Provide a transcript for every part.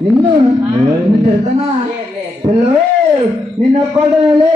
నిన్ను తిడతానా పిల్ల నిన్న కొడలే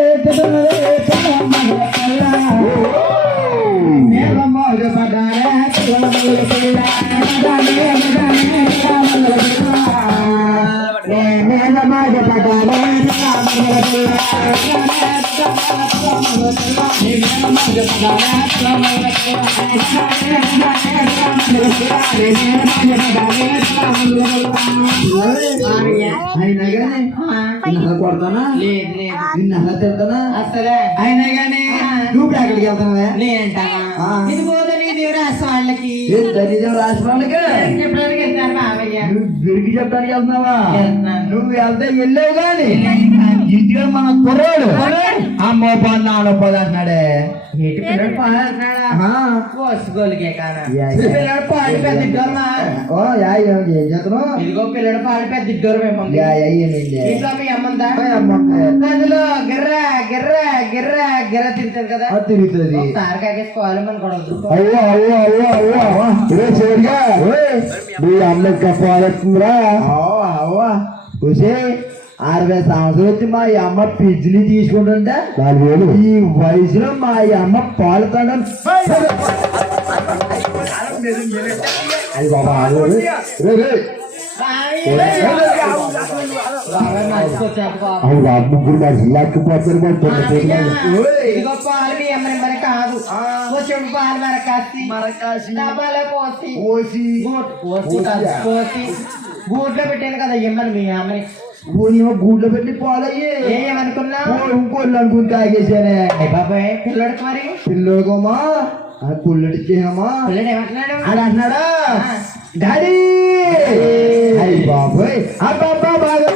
కొడతానా నిన్న అలా తిడతానా అసలే అయినా కానీ నువ్వు ఎక్కడికి వెళ్తావా నేనంటా ఇది పోతే నీ దేవుడు రాసిన వాళ్ళకి రాసిన వాళ్ళకి చెప్పడానికి వెళ్తాను మామయ్య నువ్వు తిరిగి చెప్పడానికి వెళ్తున్నావా వెళ్తున్నాను. నువ్వు వెళ్తే వెళ్ళావు కానీ ఇంటిగా మన కుర్రాడు అమ్మో పని నాలో పది అంటున్నాడే ఏంటి పిల్లడు పాలు అంటున్నాడా పోసుకోలికే కానా పిల్లడు పాలు పెద్ద ఇద్దరమా ఓ యా ఏం చేస్తున్నావు ఇదిగో పిల్లడు పాలు పెద్ద ఇద్దరు మేము ఇంట్లో మీ అమ్మందా అందులో గిర్రా గిర్రా గిర్రా గిర్రా తింటది కదా తిరుగుతుంది ఒకసారి కాకేసుకోవాలి మన గొడవ అయ్యో అయ్యో అయ్యో అయ్యో చూడగా మీ అమ్మకి పాలెత్తుందిరా అవ్వా చూసే 60 సంవత్సరాలు వచ్చి మా అమ్మ పిజ్జిని తీసుకుంటుంటే 4,000 ఈ వయసులో మా అమ్మ పాలు తాగడం అది బాబా ముగ్గురు లేకపోతారు ఇదిగో పాలు మీ అమ్మని మరి కాదు వచ్చి పాలు మరకాసి డబ్బాలో పోసి పోసి గూట్లో పెట్టాను కదా ఇమ్మని మీ అమ్మని గూట్లో పెట్టి పాలయ్యే ఏమనుకున్నా ఇంకోళ్ళు అనుకుని తాగేసానే బాబాయ్ పిల్లడికి మరి పిల్లడుకోమా పుల్లడిచ్చేయమ్మా పిల్లడు ఏమంటున్నాడు అని అంటున్నాడా డాడీ అయ్యి బాబోయ్ అబ్బా బాగా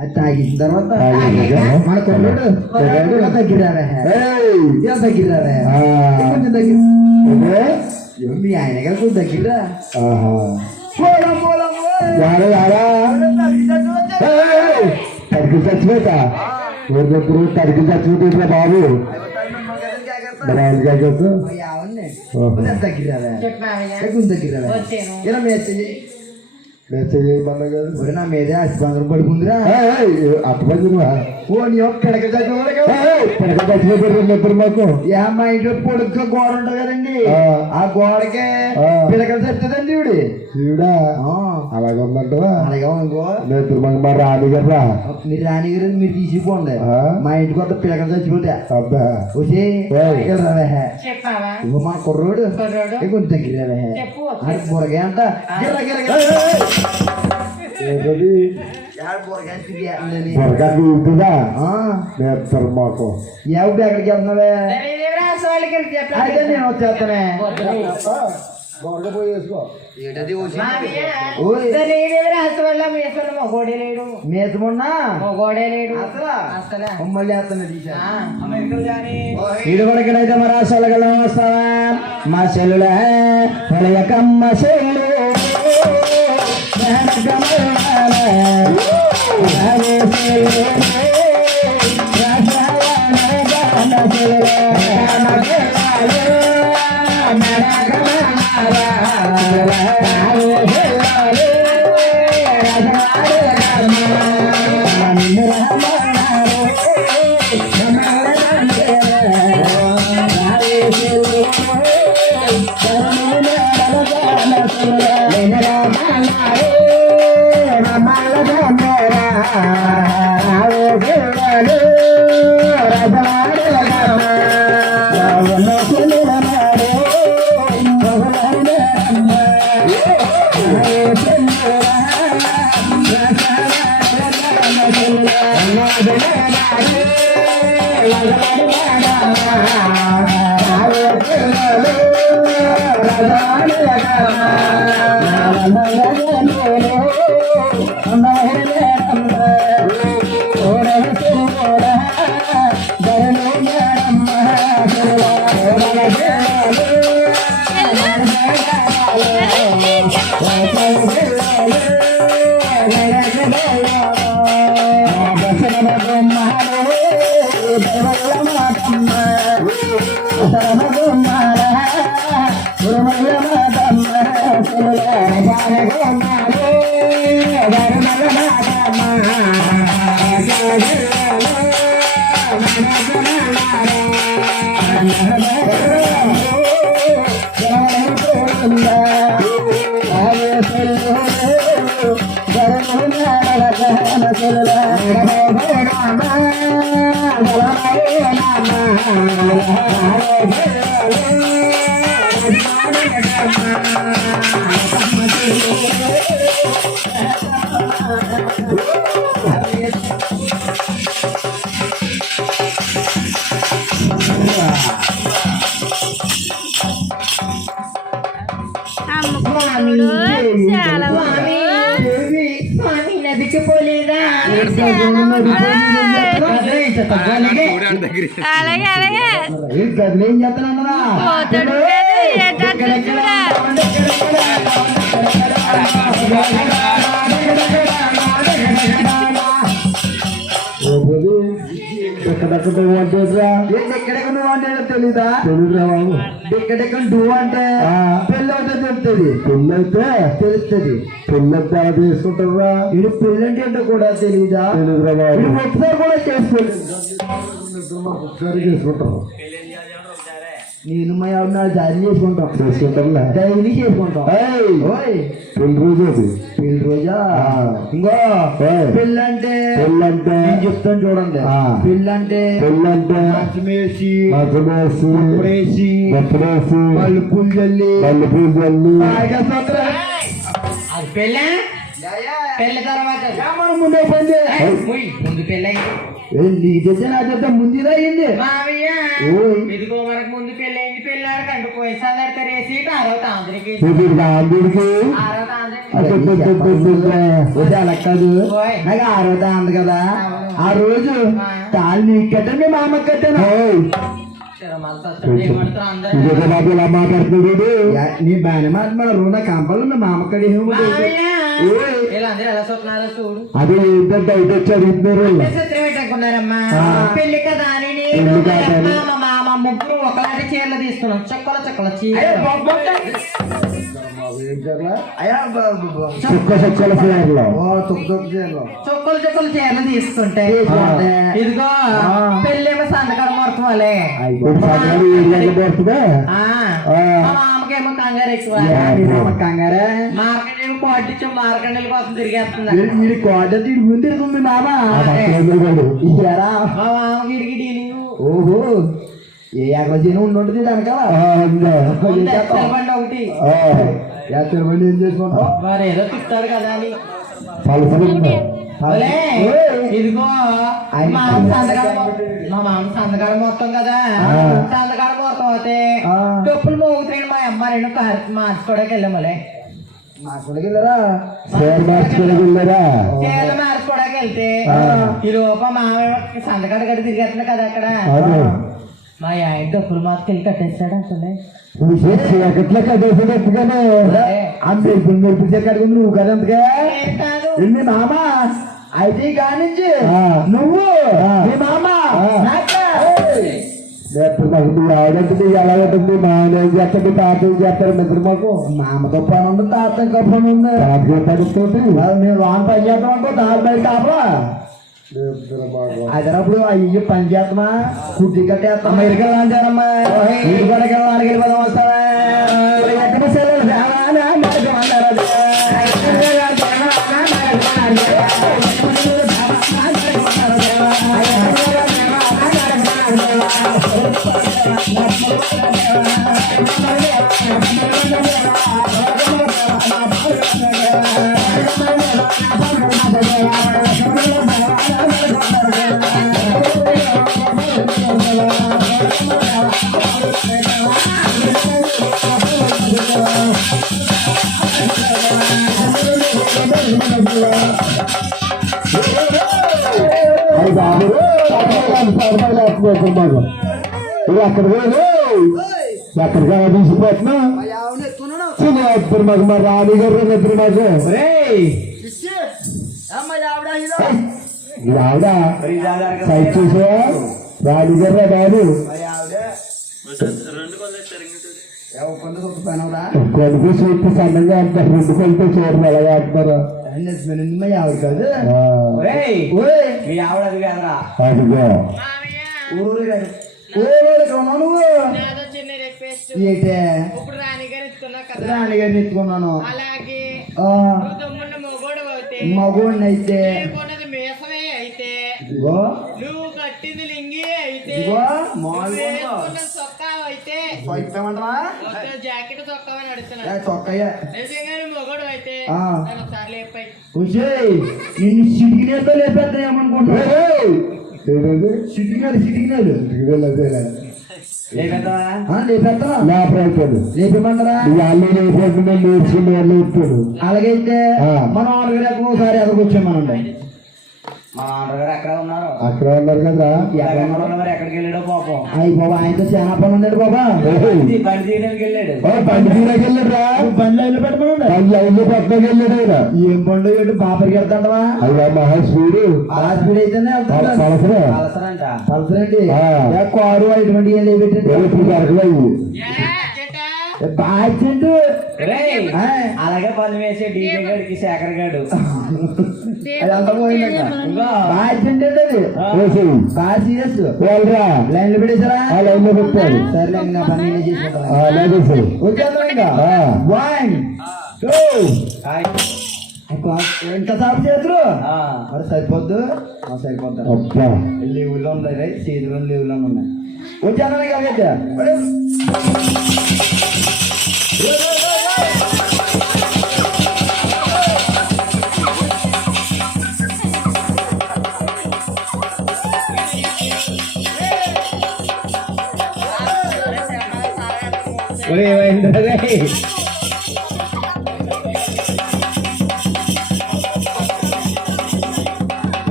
అది తాగిన తర్వాత మన కొన్నాడు తగ్గిరారా తగ్గిరారా కొంచెం దగ్గర మీ ఆయన గారు కొంచెం దగ్గర తడికి చచ్చిపోతా ఊరికప్పుడు తడికి చచ్చిపోతే బాబు తగ్గిరారా దగ్గర ఇలా మెసేజ్ చేయమన్నా కదా నా మీదే అసిబంధం పడుకుందిరా అట్టుపందిరా ఓ నీ పిడక చచ్చిపోతారు మాకు మా ఇంట్లో పొడుగ్గా గోడ ఉంటుంది కదండి ఆ గోడకే పిడకలు చచ్చిందండి ఈవిడా అలాగే ఉందంటవా అలాగే ఉందో మా రాణిగారా మీరు రాణిగారు మీరు తీసుకుపోండి మా ఇంటికి వద్ద పిడకలు చచ్చిపోతే అబ్బా వచ్చి మా కుర్రోడు కొంచెం దగ్గర బురగా అంట మాకు ఎవరు ఎక్కడికి వెళ్తున్నావే అయితే నేను వచ్చేస్తానే మేసమున్నా మళ్ళీ ఇది కూడా ఇక్కడైతే మరి అసలు వస్తావా మా సెల్లులే కమ్మ సెల్లు చాలా స్వామి నదికి పోలేదా అలాగే అలాగే ఏం చేస్తానన్నా పోతాడు ఎక్కడెక్కడ నువ్వు అంటే తెలీదా తెలీదురా బాబు ఎక్కడెక్కడ నువ్వు అంటే పెళ్ళి అయితే తెలుస్తుంది పెళ్ళి అయితే తెలుస్తుంది పెళ్ళి అయితే ఎలా చేసుకుంటారా ఇది పెళ్ళి అంటే ఏంటో కూడా తెలీదా తెలీదురా బాబు ఒకసారి కూడా చేసుకోలేదు ఒకసారి చేసుకుంటారు నేను మా ఆవిడ జారీ చేసుకుంటాం డైలీ చేసుకుంటాం పెళ్లి రోజు అది పెళ్లి రోజా ఇంకో పెళ్ళంటే నేను చెప్తాను చూడండి పెళ్ళంటే మచ్చమేసి మల్లెపూలు చల్లి అది పెళ్ళ పెళ్లి తర్వాత మనం ముందే పని ముందు పెళ్ళి నీకు నా చెప్తా ముందుగా అయింది మావయ్య ఇదిగో మనకు ముందు పెళ్ళి అయింది పెళ్ళాడు కంటు పోయిసారి తెరేసి ఆరో తాండ్రికి అలా కాదు నాకు ఆరో తాంది కదా ఆ రోజు తాళ్ళు నీకు కట్టాను మీ మామకి కట్టాను ఇలా మాట్లాడుతున్నాడు నీ బాగానే మాట్లాడు నా కంపలు నా మామక్కడి ఎలా చూస్తున్నారో చూడు అది ఏంటంటే అయితే చదువుతున్నారు పెట్టుకున్నారమ్మా పెళ్లి కదా అని మా మామ ముగ్గురు ఒకలాంటి చీరలు తీసుకున్నాం చొక్కల చొక్కలు చీరలు తీసుకుంటే ఇదిగో పెళ్ళేమో సంతకాలు మొత్తమాలే మామకేమో కంగారు ఎక్కువ కంగారే మార్కెట్ కోటించు మార్కెట్ కోసం తిరిగేస్తుంది కోట తిరుగుతుంది మామ మా మామకి డీలింగ్ ఓహో ఏ ఎక్కడ ఉండుంటుంది బండి ఒకటి బండి ఏం చేసుకుంటాం మరి ఏదో తిట్టారు కదా అని ఇదిగో మా మామ సంతకాడ మొత్తం కదా సంతకాడ మొత్తం అయితే డబ్బులు మోగుతాయి మా అమ్మ రెండు మార్చుకోవడానికి వెళ్ళామలే చీరలు మార్చుకోవడానికి వెళ్తే ఈ లోప మామ సంతకాడ గడి తిరిగేస్తున్నా కదా అక్కడ మా ఆయన డబ్బులు మార్చుకెళ్ళి కట్టేస్తాడు అసలే ఎట్లా కట్టేసాడుగానే కడుగుంది నువ్వు కదంతగా ఎన్ని మామ అయితే కానించి నువ్వు మామ ఆవిడంటే ఎలా ఉంటుంది మా ఏం చేస్తాడు తాత ఏం చేస్తారు నిద్ర మాకు మామతో పని ఉంది తాత ఇంకా పని ఉంది పడుతుంది మేము వాన్ పని చేస్తాం అనుకో తాత బయట తాపా అదనప్పుడు అయ్యి పని చేస్తామా కుట్టి కట్టేస్తాం అమెరికా లాంటారమ్మా వెళ్ళడానికి వెళ్ళిపోదాం వస్తావా ఎక్కడికి తీసుకుపోతున్నా ఇప్పుడు మాకు మా రాణి గారు నిద్ర మాకు ఆవిడ సైట్ చూసా రాణి గారు బాబు కొడుకు చూస్తే సన్నగా అంటారు రెండు కొలితే చూడండి అలాగే అంటారు ఆవిడ కాదు అదిగో ఊరు నువ్వు రాణిగారిని ఎత్తుకున్నాను మగోడిని అయితే నువ్వు కట్టింది లింగి అయితే చొక్కా అయితే జాకెట్ చొక్కామని అడుగుతున్నా చొక్కయ్యా మొగోడు అయితే ఒకసారి లేపాయి నిన్ను సిటికినేతో లేపేద్దా ఏమనుకుంటున్నా సిటికినాడు అలాగైతే మనం ఒకసారి ఎదగొచ్చామనండి మా నాన్నగారు ఎక్కడ ఉన్నారు కదా మరి ఎక్కడికి వెళ్ళాడో పాపం అయ్యి బాబా ఆయనతో చాలా పని ఉన్నాడు బాబా బండి తీయడానికి వెళ్ళాడు బండి తీయడానికి వెళ్ళాడురా బండి లైన్లో పెట్టమన్నాడు బండి లైన్లో పెట్టడానికి వెళ్ళాడు ఆయన ఏం బండి ఏంటి బాపరికి వెళ్తాడవా అయ్యా మహాస్పీడు అయితేనే పలసరండి కారు ఇటువంటి అలాగే పని వేసే డీజే గారికి శేఖర్ గారు లైన్ లో పెట్టేశారా లైన్ లో పెట్టారు సరే నా పని ఎంత సాపు చేతులు మరి సరిపోద్దు సరిపోద్దు లీవుల్లో ఉన్నాయి చేతులు లీవుల్లో ఉన్నాయి వచ్చాను కలిగేద్దా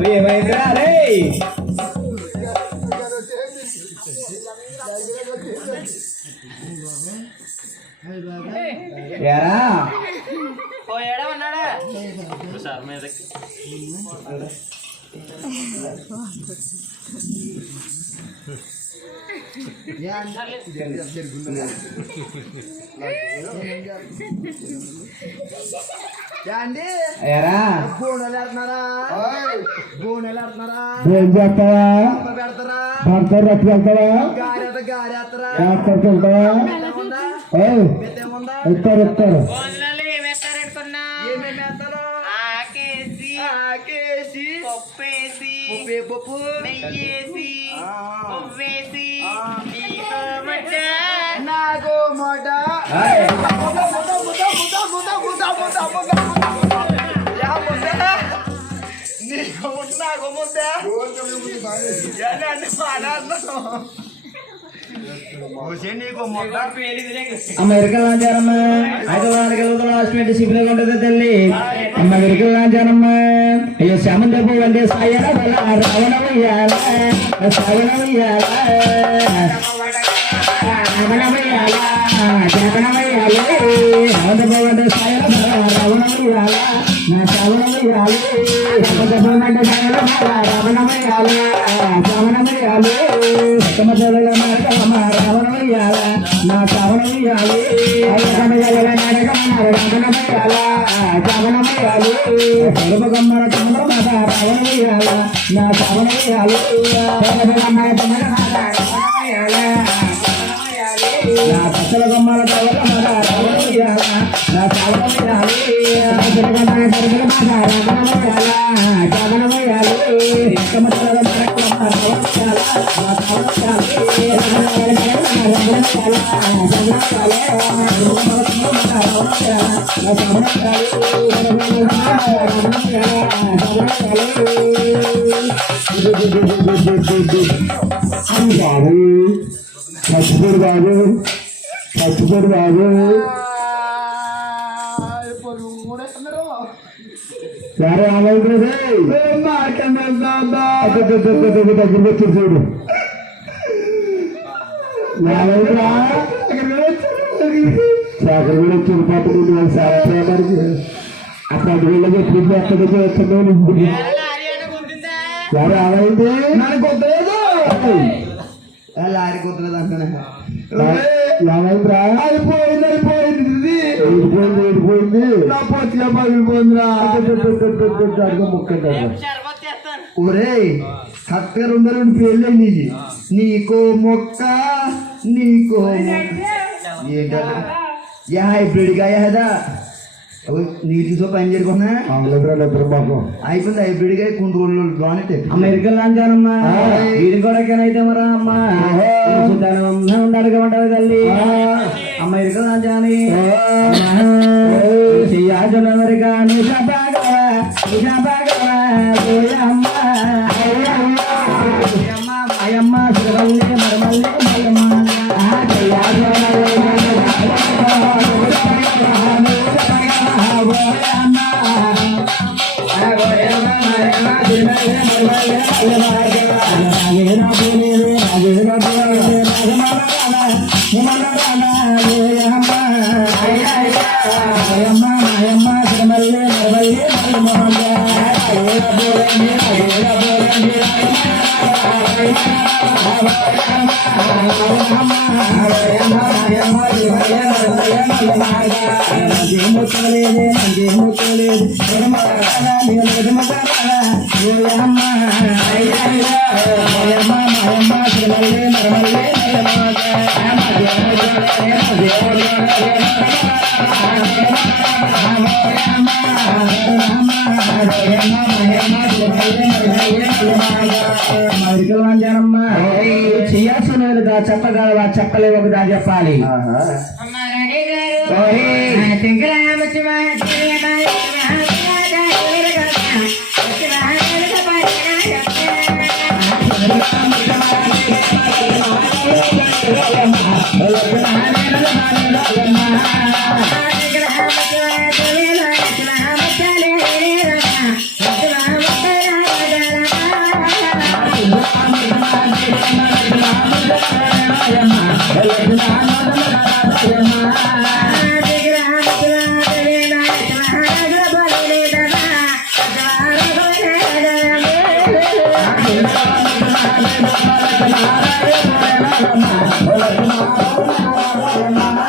ఏమైందిరా రే ఎరా ఏం చేస్తావా భర్త రట్టు వెళ్తావా వెళ్తావా ఇస్తారు అమెరికా లాంచారమ్మా అయితే వాళ్ళకి శిబిలో ఉంటుంది తల్లి అమెరికా లాంచారమ్మా అయ్యో శామంతపు అంటే రావణమయ్యాల నా శ్రవణమయ్యాలి రావణమయ్యాలి శ్రవణమయ్యాలి రావణమయ్యాల నా శ్రవణమయ్యాలి శ్రవణమయ్యాలి సర్వగమ్మర చంద్రమాత రావణమయ్యాల నా శ్రవణమయ్యాలి నా పచ్చల గమ్మల రావణమయ్యాల నా శ్రవణమయ్యాలి చచ్చిపోడు బాబు చచ్చిపోడు బాబు సరే అలాగే దగ్గర వచ్చి చూడు శాఖలు కూడా చెడిపోతుంది సారానికి ఆ పట్టుకోళ్ళకి ఎప్పుడు ఎక్కడ చేస్తున్నావు ఏమైంది నాకు కొత్తలేదు లారీ కొత్తలేదు అంటున్నా ఏమైందిరా అయిపోయింది అయిపోయింది నా పొత్తిగా పగిలిపోయిందిరా ముక్క ఒరే కరెక్ట్గా 2 పేర్లు నీకో మొక్క నీకో ఏంటా యా హైబ్రిడ్ గా యదా నీటి సో పని చేసుకున్నా అయిపోయింది హైబ్రిడ్ గా కొన్ని రోజులు బాగుంటే అమెరికన్ లాంచానమ్మా వీడి కొడకనైతే మరా అమ్మా అడగమంటారు తల్లి అమెరికన్ లాంచాని అమెరికా అయ్యమ్మ చెప్పగలవా చెప్పలేవు ఒకదా చెప్పాలి